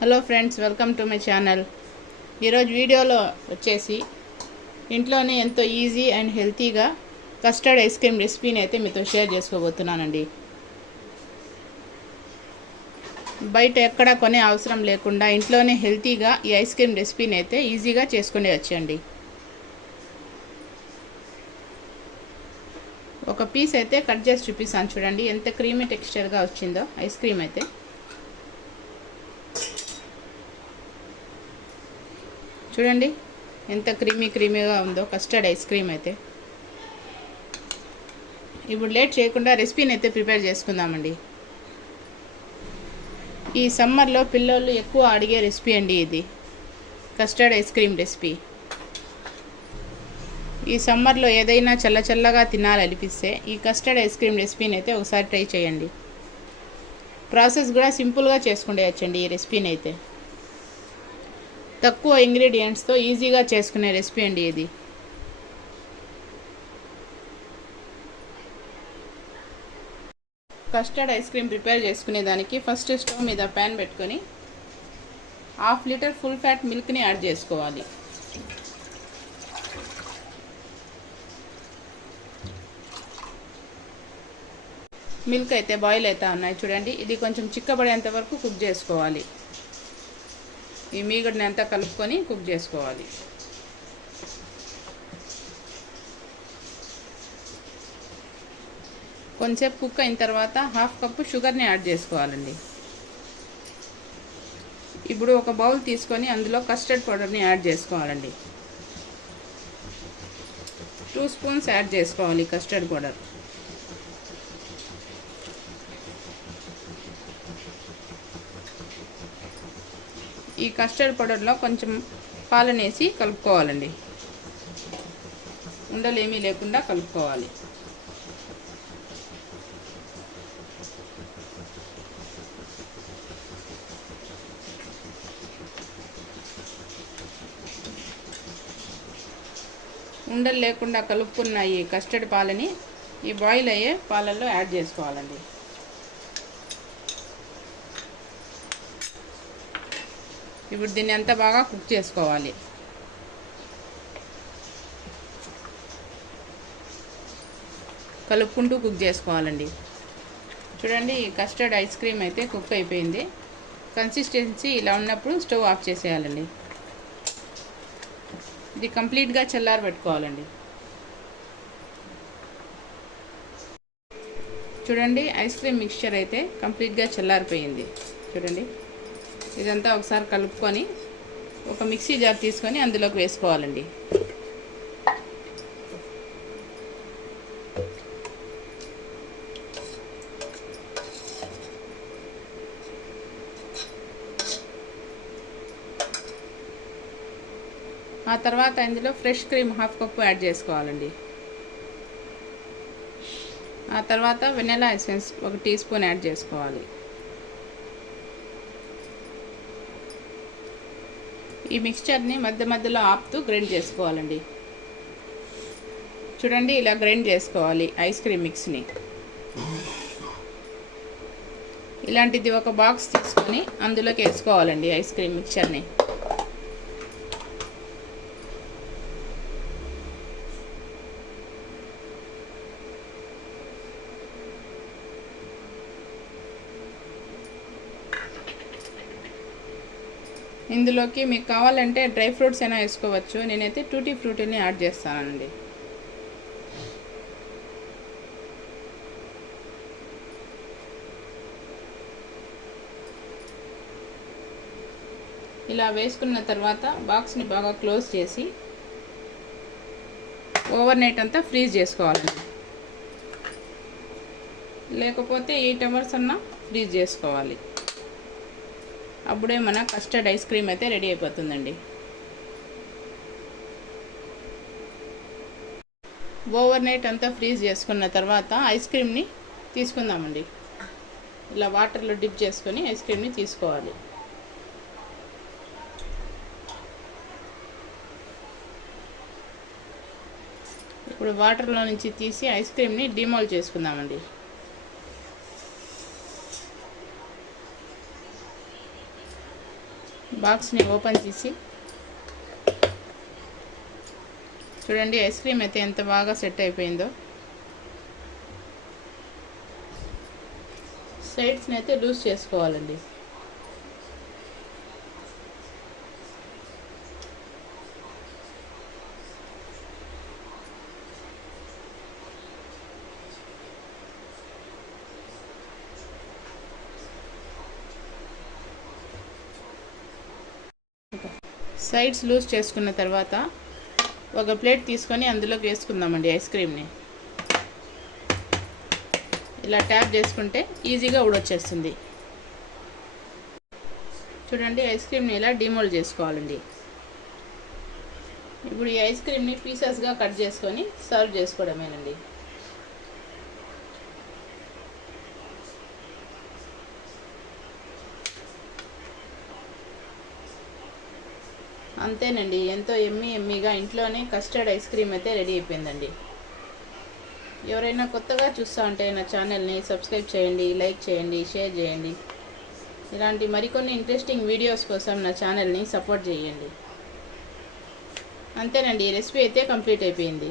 Hello friends welcome to my channel. ఈరోజు వీడియోలో వచ్చేసి ఇంట్లోనే ఎంతో ఈజీ అండ్ హెల్తీగా కస్టర్డ్ ఐస్ క్రీమ్ రెసిపీని అయితే మీతో షేర్ చేసుకోబోతున్నానండి. బయట ఎక్కడ కొనే అవసరం లేకుండా ఇంట్లోనే హెల్తీగా ఈ ఐస్ క్రీమ్ రెసిపీని అయితే ఈజీగా చేసుకునే వచ్చండి ఒక పీస్ అయితే కట్ చేసి చూపిస్తాను చూడండి ఎంత క్రీమీ టెక్స్చర్గా వచ్చిందో ఐస్ క్రీమ్ అయితే. చూడండి ఎంత క్రీమీ క్రీమీగా ఉందో కస్టర్డ్ ఐస్ క్రీమ్ అయితే. ఇప్పుడు లేట్ చేయకుండా రెసిపీని అయితే ప్రిపేర్ చేసుకుందామండి. ఈ సమ్మర్లో పిల్లలు ఎక్కువ అడిగే రెసిపీ అండి ఇది కస్టర్డ్ ఐస్ క్రీమ్ రెసిపీ. ఈ సమ్మర్లో ఏదైనా చల్ల చల్లగా తినాలనిపిస్తే ఈ కస్టర్డ్ ఐస్ క్రీమ్ రెసిపీని అయితే ఒకసారి ట్రై చేయండి. ప్రాసెస్ కూడా సింపుల్గా చేసుకుండేయచ్చండి ఈ రెసిపీని అయితే. తక్కువ ఇంగ్రీడియంట్స్తో ఈజీగా చేసుకునే రెసిపీ అండి ఇది. కస్టర్డ్ ఐస్ క్రీమ్ ప్రిపేర్ చేసుకునే దానికి ఫస్ట్ స్టవ్ మీద ప్యాన్ పెట్టుకొని హాఫ్ లీటర్ ఫుల్ ఫ్యాట్ మిల్క్ని యాడ్ చేసుకోవాలి. మిల్క్ అయితే బాయిల్ అవుతా ఉన్నాయి చూడండి. ఇది కొంచెం చిక్కబడేంత వరకు కుక్ చేసుకోవాలి. ఈ మీగడని అంతా కలుపుకొని కుక్ చేసుకోవాలి. కొంచెంసేపు కుక్ అయిన తర్వాత హాఫ్ కప్పు షుగర్ని యాడ్ చేసుకోవాలండి. ఇప్పుడు ఒక బౌల్ తీసుకొని అందులో కస్టర్డ్ పౌడర్ని యాడ్ చేసుకోవాలండి. టూ స్పూన్స్ యాడ్ చేసుకోవాలి కస్టర్డ్ పౌడర్. ఈ కస్టర్డ్ పౌడర్లో కొంచెం పాలనేసి కలుపుకోవాలండి. ఉండలు ఏమీ లేకుండా కలుపుకోవాలి. ఉండలు లేకుండా కలుపుకున్న ఈ కస్టర్డ్ పాలని ఈ బాయిల్ అయ్యే పాలల్లో యాడ్ చేసుకోవాలండి. ఇప్పుడు దీన్ని ఎంత బాగా కుక్ చేసుకోవాలి. కలుపుకుంటూ కుక్ చేసుకోవాలండి. చూడండి కస్టర్డ్ ఐస్ క్రీమ్ అయితే కుక్ అయిపోయింది. కన్సిస్టెన్సీ ఇలా ఉన్నప్పుడు స్టవ్ ఆఫ్ చేసేయాలండి. ఇది కంప్లీట్గా చల్లారి పెట్టుకోవాలండి. చూడండి ఐస్ క్రీమ్ మిక్స్చర్ అయితే కంప్లీట్గా చల్లారిపోయింది. చూడండి. ఇదంతా ఒకసారి కలుపుకొని ఒక మిక్సీ జార్ తీసుకొని అందులోకి వేసుకోవాలండి. ఆ తర్వాత ఇందులో fresh cream half cup add చేసుకోవాలండి. ఆ తర్వాత వెనెలా ఎసెన్స్ ఒక టీ స్పూన్ యాడ్ చేసుకోవాలి. ఈ మిక్స్చర్ని మధ్య మధ్యలో ఆపుతూ గ్రైండ్ చేసుకోవాలండి. చూడండి ఇలా గ్రైండ్ చేసుకోవాలి ఐస్ క్రీమ్ మిక్స్ని. ఇలాంటిది ఒక బాక్స్ తీసుకొని అందులోకి వేసుకోవాలండి ఐస్ క్రీమ్ మిక్చర్ని ఇందులోకి మీకు కావాలంటే డ్రై ఫ్రూట్స్ అయినా వేసుకోవచ్చు. నేనైతే టూటీ ఫ్రూటీని యాడ్ చేస్తానండి. ఇలా వేసుకున్న తర్వాత బాక్స్ని బాగా క్లోజ్ చేసి ఓవర్ నైట్ అంతా ఫ్రీజ్ చేసుకోవాలండి లేకపోతే ఎయిట్ అవర్స్ అన్నా ఫ్రీజ్ చేసుకోవాలి. అప్పుడే మన కస్టర్డ్ ఐస్ క్రీమ్ అయితే రెడీ అయిపోతుందండి. ఓవర్ నైట్ అంతా ఫ్రీజ్ చేసుకున్న తర్వాత ఐస్ క్రీమ్ని తీసుకుందామండి. ఇలా వాటర్లో డిప్ చేసుకొని ఐస్ క్రీమ్ని తీసుకోవాలి. ఇప్పుడు వాటర్లో నుంచి తీసి ఐస్ క్రీమ్ని డిమాల్ చేసుకుందామండి. బాక్స్ని ఓపెన్ చేసి చూడండి ఐస్ క్రీమ్ అయితే ఎంత బాగా సెట్ అయిపోయిందో. సైడ్స్ని అయితే లూజ్ చేసుకోవాలండి. సైడ్స్ లూజ్ చేసుకున్న తర్వాత ఒక ప్లేట్ తీసుకొని అందులోకి వేసుకుందామండి ఐస్ క్రీమ్ని. ఇలా ట్యాప్ చేసుకుంటే ఈజీగా ఊడొచ్చేస్తుంది. చూడండి ఐస్ క్రీమ్ని ఇలా డిమోల్డ్ చేసుకోవాలండి. ఇప్పుడు ఈ ఐస్ క్రీమ్ని పీసెస్గా కట్ చేసుకొని సర్వ్ చేసుకోవడమేనండి. అంతేనండి. ఎంతో ఎమ్మి ఎమ్మిగా ఇంట్లోనే కస్టర్డ్ ఐస్ క్రీమ్ అయితే రెడీ అయిపోయిందండి. ఎవరైనా కొత్తగా చూస్తూ ఉంటే నా ఛానల్ని సబ్స్క్రైబ్ చేయండి లైక్ చేయండి షేర్ చేయండి. ఇలాంటి మరికొన్ని ఇంట్రెస్టింగ్ వీడియోస్ కోసం నా ఛానల్ని సపోర్ట్ చేయండి. అంతేనండి. ఈ రెసిపీ అయితే కంప్లీట్ అయిపోయింది.